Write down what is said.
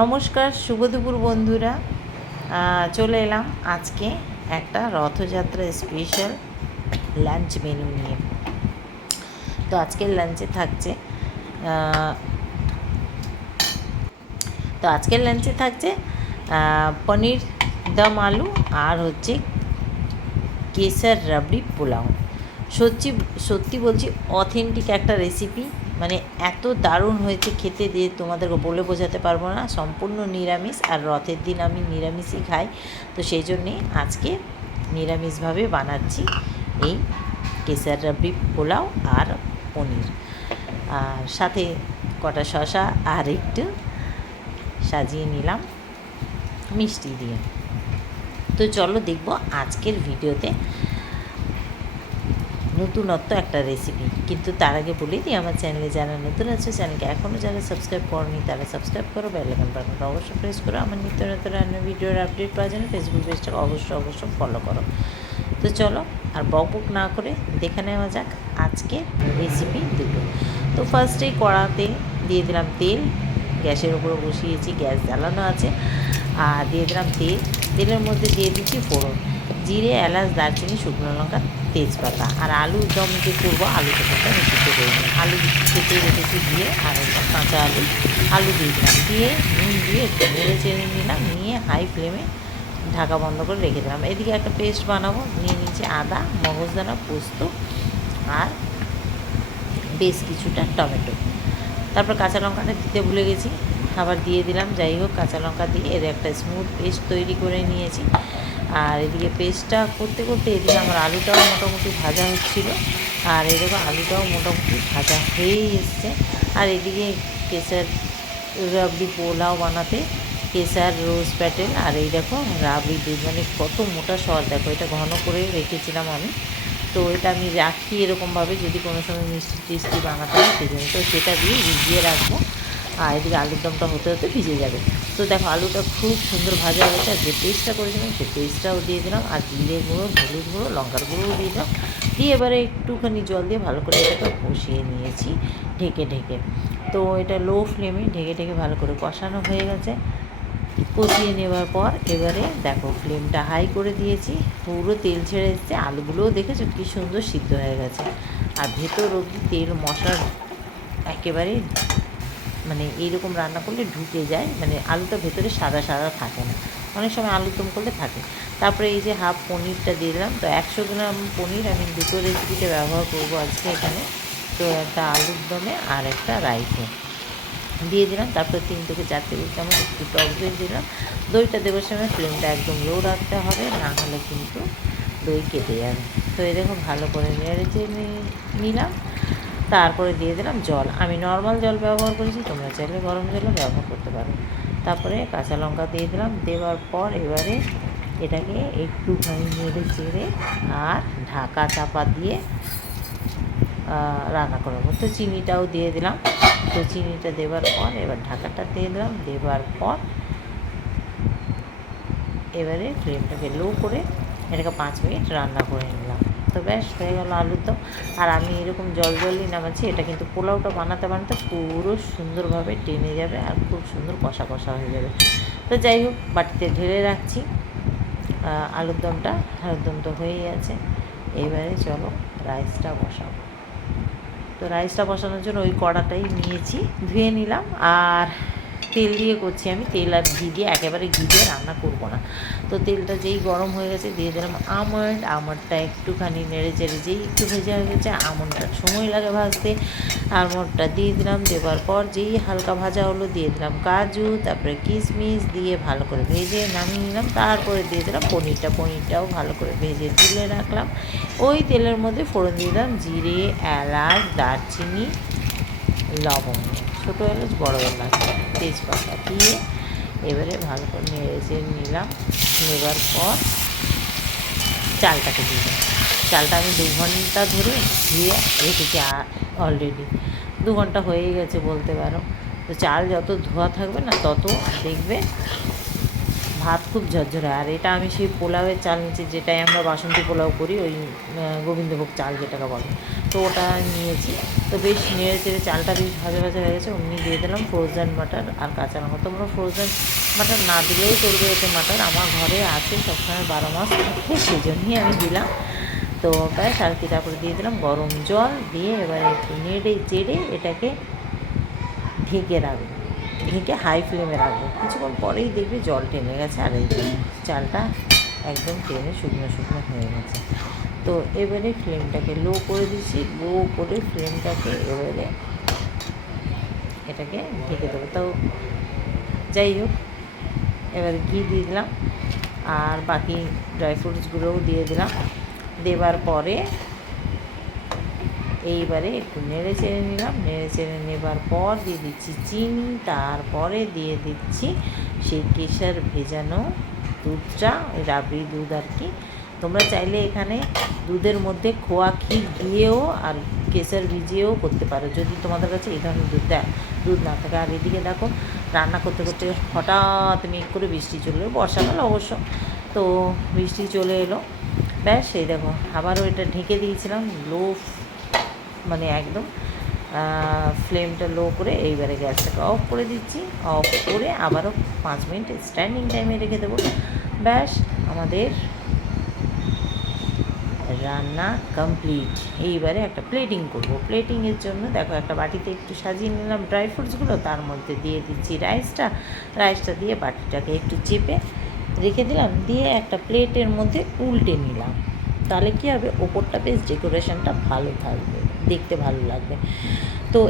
নমস্কার, শুভ দুপুর বন্ধুরা। চলে এলাম আজকে একটা রথযাত্রা স্পেশাল লাঞ্চ মেনু নিয়ে। তো আজকের লাঞ্চে থাকছে তো আজকের লাঞ্চে থাকছে পনির, দম আলু আর হচ্ছে কেসার রাবড়ি পোলাও। সত্যি সত্যি বলছি অথেন্টিক একটা রেসিপি মানে এত দারুণ হয়েছে খেতে দিয়ে তোমাদেরকে বলে বোঝাতে পারব না। সম্পূর্ণ নিরামিষ আর রথের দিন আমি নিরামিষই খাই। তো সেই জন্যে আজকে নিরামিষভাবে বানাচ্ছি এই কেসার রাবড়ি পোলাও আর পনির। আর সাথে কটা শশা আর একটু সাজিয়ে নিলাম মিষ্টি দিয়ে। তো চলো দেখব আজকের ভিডিওতে নতুনত্ব একটা রেসিপি কিন্তু তার আগে বলে দিই আমার চ্যানেলে যারা নতুন আছে চ্যানেলকে এখনও যারা সাবস্ক্রাইব করনি, তারা সাবস্ক্রাইব করো বেলাইকন বাটনটা অবশ্যই প্রেস করো। আমার নিত্য নতুন রান্না ভিডিওর আপডেট পাওয়ার জন্য ফেসবুক পেজটাকে অবশ্যই অবশ্যই ফলো করো। তো চলো, আর বক বক না করে দেখে নেওয়া যাক আজকে রেসিপি দুটো। তো ফার্স্টেই কড়াতে দিয়ে দিলাম তেল, গ্যাসের উপরে বসিয়েছি, গ্যাস জ্বালানো আছে। আর দিয়ে দিলাম তেল, তেলের মধ্যে দিয়ে দিচ্ছি ফোড়ন। জিরে, এলাচ, দারচিনি, শুকনো লঙ্কা, তেজপাতা। আর আলু দম যে করব, আলু চোখাটা করে দিলাম আলু কেটে রেখেছি দিয়ে আর কাঁচা আলু আলু দিয়ে দিলাম। দিয়ে নুন দিয়ে একটু নেড়ে চেড়ে নিলাম, নিয়ে হাই ফ্লেমে ঢাকা বন্ধ করে রেখে দিলাম। এদিকে একটা পেস্ট বানাবো, নিয়ে নিচে আদা, মগজদানা, পোস্ত আর বেশ কিছুটা টমেটো। তারপর কাঁচা লঙ্কাটা দিতে ভুলে গেছি, আবার দিয়ে দিলাম। যাই হোক, কাঁচা লঙ্কা দিয়ে এর একটা স্মুথ পেস্ট তৈরি করে নিয়েছি। আর এদিকে পেস্টটা করতে করতে এদিকে আমার আলুটাও মোটামুটি ভাজা হচ্ছিল। আর এদিকে আলুটাও মোটামুটি ভাজা হয়েই এসছে। আর এদিকে কেসার রাবড়ি পোলাও বানাতে কেসার রোজ প্যাটেল আর এই দেখো রাবড়ি দুধ মানে কত মোটা সর দেখো এটা ঘন করে রেখেছিলাম আমি। তো এটা আমি রাখি এরকমভাবে যদি কোনো সময় মিষ্টি টিষ্টি বানাতে হয়, সেই জন্য। তো সেটা দিয়ে ভিজিয়ে রাখব। আর এদিকে আলুর দমটা হতে হতে ভিজে যাবে। তো দেখো আলুটা খুব সুন্দর ভাজা হয়েছে আর যে পেস্টটা করেছিলাম সেই পেস্টটাও দিয়ে দিলাম, আর জিরে গুঁড়ো, হলুদ গুঁড়ো, লঙ্কার গুঁড়োও দিয়ে দিলাম। দিয়ে এবারে একটুখানি জল দিয়ে ভালো করে এটাকে কষিয়ে নিয়েছি ঢেকে ঢেকে। তো এটা লো ফ্লেমে ঢেকে ঢেকে ভালো করে কষানো হয়ে গেছে। কষিয়ে নেওয়ার পর এবারে দেখো ফ্লেমটা হাই করে দিয়েছি, পুরো তেল ছেড়ে এসছে আলুগুলোও দেখেছ কী সুন্দর সিদ্ধ হয়ে গেছে। আর ভেতর অবধি তেল মশলার একেবারে মানে এইরকম রান্না করলে ঢুকে যায় মানে আলুটা ভেতরে সাদা সাদা থাকে না। অনেক সময় আলু দম করলে থাকে। তারপরে এই যে হাফ পনিরটা দিলাম, তো একশো গ্রাম পনির আমি দুটো রেসিপিতে ব্যবহার করব আজকে এখানে। তো একটা আলুর দমে আর একটা রাইসে। দিয়ে দিলাম, তারপর তিন থেকে চার টেবিল চামচ একটু টক দই দিলাম। দইটা দেওয়ার সময় ফ্লেমটা একদম লো রাখতে হবে, না হলে কিন্তু দই কেটে যাবে। তো এরকম ভালো করে নেড়ে নিলাম। তারপরে দিয়ে দিলাম জল। আমি নর্মাল জল ব্যবহার করেছি, তোমরা চাইলে গরম জলও ব্যবহার করতে পারো। তারপরে কাঁচা লঙ্কা দিয়ে দিলাম, দেওয়ার পর এবারে এটাকে একটুখানি নেড়ে চেড়ে আর ঢাকা চাপা দিয়ে রান্না করব তো চিনিটাও দিয়ে দিলাম। তো চিনিটা দেওয়ার পর এবার ঢাকাটা দিয়ে দিলাম। দেওয়ার পর এবারে ফ্লেমটাকে লো করে এটাকে পাঁচ মিনিট রান্না করে নিলাম। তো ব্যাস হয়ে গেল আলুর দম। আর আমি এরকম জল জলই নামাচ্ছি, এটা কিন্তু পোলাওটা বানাতে বানাতে পুরো সুন্দরভাবে টেনে যাবে আর খুব সুন্দর কষা কষা হয়ে যাবে। তো যাই হোক, বাটিতে ঢেলে রাখছি আলুর দমটা। আলুর দম তো হয়েই আছে। এবারে চলো রাইসটা বসাবো। তো রাইসটা বসানোর জন্য ওই কড়াটাই নিয়েছি, ধুয়ে নিলাম। আর তেল দিয়ে করছি আমি। তেল আর ঘি দিয়ে একেবারে ঘি দিয়ে রান্না করব না। তো তেলটা যেই গরম হয়ে গেছে দিয়ে দিলাম আমন্ড। আমন্ডটা একটুখানি নেড়ে চেড়ে যেই একটু ভেজে হয়ে গেছে, আমন্ডটা সময় লাগে ভাজতে। আমন্ডটা দিয়ে দিলাম, দেওয়ার পর যেই হালকা ভাজা হলো দিয়ে দিলাম কাজু, তারপরে কিশমিশ দিয়ে ভালো করে ভেজে নামিয়ে নিলাম। তারপরে দিয়ে দিলাম পনিরটা, পনিরটাও ভালো করে ভেজে তুলে রাখলাম। ওই তেলের মধ্যে ফোড়ন দিয়ে দিলাম জিরে, এলাচ, দারচিনি লবঙ্গ ছোটো এলাচ, বড় এলাচ, তেজপাতা দিয়ে এবারে ভালো করে নেড়ে নিলাম। নেবার পর চালটাকে দিলাম চালটা আমি দু ঘণ্টা ধরে ধুয়ে রেখেছি অলরেডি দু ঘণ্টা হয়ে গেছে বলতে পারো। তো চাল যত ধোয়া থাকবে না, তত দেখবে ভাত খুব ঝরঝরে। আর এটা আমি সেই পোলাওয়ের চাল নিচ্ছি যেটাই আমরা বাসন্তী পোলাও করি, ওই গোবিন্দভোগ চাল যেটাকে বলে। তো ওটা নিয়েছি। তো বেশ নেড়ে চেড়ে চালটা বেশ ভাজা ভাজা হয়ে গেছে, অমনি দিয়ে দিলাম ফ্রোজেন মাটার আর কাঁচা লঙ্কা। তোমরা ফ্রোজেন মাটার না দিলেও চলবে এতে মাটার আমার ঘরে আছে সবসময় বারো মাস থাকে সেই জন্যই আমি দিলাম। তো ব্যাস, আর কি তারপরে দিয়ে দিলাম গরম জল, দিয়ে এবারে একটু নেড়ে চেড়ে এটাকে ঢেকে রাখব। ঢেকে হাই ফ্লেমে রাখব। কিছুক্ষণ পরেই দেখবে জল টেনে গেছে আর এই চালটা একদম টেনে শুকনো শুকনো হয়ে গেছে। তো এবারে ফ্লেমটাকে লো করে দিচ্ছি লো করে ফ্লেমটাকে এবারে এটাকে ঢেকে দেবো। তো যাই হোক, এবারে ঘি দিয়ে দিলাম আর বাকি ড্রাই ফ্রুটসগুলোও দিয়ে দিলাম। দেবার পরে এইবারে একটু নেড়ে চেড়ে নিলাম। নেড়ে চেড়ে নেবার পর দিয়ে দিচ্ছি চিনি, তারপরে দিয়ে দিচ্ছি সেই কেশর ভেজানো দুধটা, ওই রাবড়ি দুধ আর কি। তোমরা চাইলে এখানে দুধের মধ্যে খোয়া ক্ষীর দিয়েও আর কেশর ভিজিয়েও করতে পারো। যদি তোমাদের কাছে এই ধরনের দুধ দেয়, দুধ না থাকে। আর এদিকে দেখো, রান্না করতে করতে হঠাৎ মেঘ করে বৃষ্টি চলে এলো। বর্ষাকাল অবশ্য। তো বৃষ্টি চলে এলো। ব্যাস সেই দেখো, আবারও এটা ঢেকে দিয়েছিলাম। লো মানে একদম ফ্লেমটা লো করে এইবারে গ্যাসটাকে অফ করে দিচ্ছি। অফ করে আবারও পাঁচ মিনিট স্ট্যান্ডিং টাইমে রেখে দেবো। ব্যাস, আমাদের রান্না কমপ্লিট এইবারে একটা প্লেটিং করব। প্লেটিংয়ের জন্য দেখো, একটা বাটিতে একটু সাজিয়ে নিলাম ড্রাই ফ্রুটসগুলো তার মধ্যে দিয়ে দিচ্ছি রাইসটা রাইসটা দিয়ে বাটিটাকে একটু চেপে রেখে দিলাম। দিয়ে একটা প্লেটের মধ্যে উল্টে নিলাম। তাহলে কী হবে? ওপরটা বেশ ডেকোরেশনটা ভালো থাকবে। দেখতে ভালো লাগবে। তো